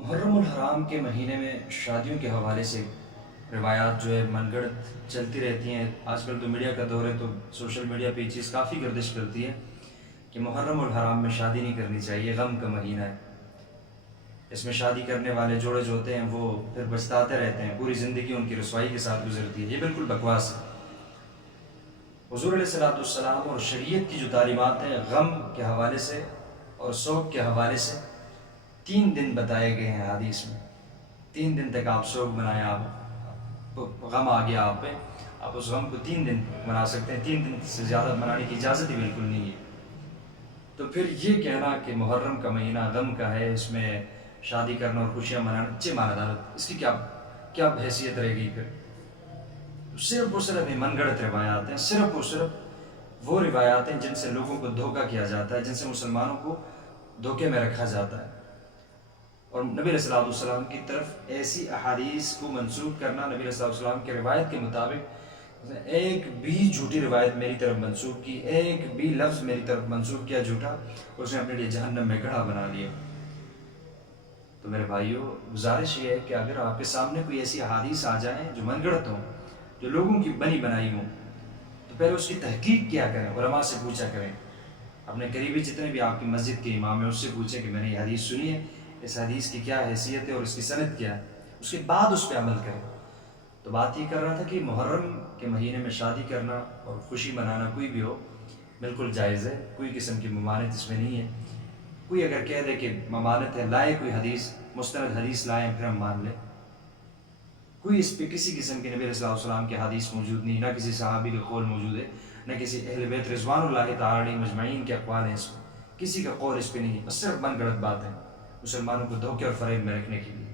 محرم الحرام کے مہینے میں شادیوں کے حوالے سے روایات جو ہے من گڑت چلتی رہتی ہیں۔ آج کل تو میڈیا کا دور ہے تو سوشل میڈیا پہ یہ چیز کافی گردش کرتی ہے کہ محرم الحرام میں شادی نہیں کرنی چاہیے، غم کا مہینہ ہے، اس میں شادی کرنے والے جوڑے جو ہوتے ہیں وہ پھر پچھتاتے رہتے ہیں، پوری زندگی ان کی رسوائی کے ساتھ گزرتی ہے۔ یہ بالکل بکواس ہے۔ حضور علیہ الصلوۃ والسلام اور شریعت کی جو تعلیمات ہیں غم کے حوالے سے اور سوگ کے حوالے سے 3 دن بتائے گئے ہیں حدیث میں۔ 3 دن تک آپ سوگ منائیں، آپ غم آ گیا آپ پہ، آپ اس غم کو 3 دن منا سکتے ہیں، 3 دن سے زیادہ منانے کی اجازت ہی بالکل نہیں ہے۔ تو پھر یہ کہنا کہ محرم کا مہینہ غم کا ہے، اس میں شادی کرنا اور خوشیاں منانا اچھے مانا، اس کی کیا حیثیت رہے گی؟ پھر صرف اور صرف من گڑت روایات ہیں، صرف اور صرف وہ روایات ہیں جن سے لوگوں کو دھوکہ کیا جاتا ہے، جن سے مسلمانوں کو دھوکے میں رکھا جاتا ہے۔ اور نبی علیہ الصلوۃ والسلام کی طرف ایسی احادیث کو منسوخ کرنا، نبی علیہ الصلوۃ والسلام کی روایت کے مطابق ایک بھی جھوٹی روایت میری طرف منسوخ کی، ایک بھی لفظ میری طرف منسوخ کیا جھوٹا، اس نے اپنے لیے جہنم میں گڑھا بنا لیا۔ تو میرے بھائیوں، گزارش یہ ہے کہ اگر آپ کے سامنے کوئی ایسی احادیث آ جائیں جو من گڑت ہوں، جو لوگوں کی بنی بنائی ہوں، تو پہلے اس کی تحقیق کیا کریں، علماء سے پوچھا کریں، اپنے قریبی جتنے بھی آپ کی مسجد کے امام ہیں اس سے پوچھیں کہ میں نے یہ حدیث سنی ہے، اس حدیث کی کیا حیثیت ہے اور اس کی سند کیا ہے، اس کے بعد اس پہ عمل کریں۔ تو بات یہ کر رہا تھا کہ محرم کے مہینے میں شادی کرنا اور خوشی منانا کوئی بھی ہو بالکل جائز ہے، کوئی قسم کی ممانعت اس میں نہیں ہے۔ کوئی اگر کہہ دے کہ ممانعت ہے، لائے کوئی حدیث، مستند حدیث لائیں پھر ہم مان لیں۔ کوئی اس پہ کسی قسم کی نبی علیہ السلام کی حدیث موجود نہیں، نہ کسی صحابی کا قول موجود ہے، نہ کسی اہل بیت رضوان اللہ تعالی علیہم اجمعین کے اقوال ہیں، اس میں کسی کا قول اس پہ نہیں ہے، بس صرف من گڑت بات ہے مسلمانوں کو دھوکے اور فریب میں رکھنے کے لیے۔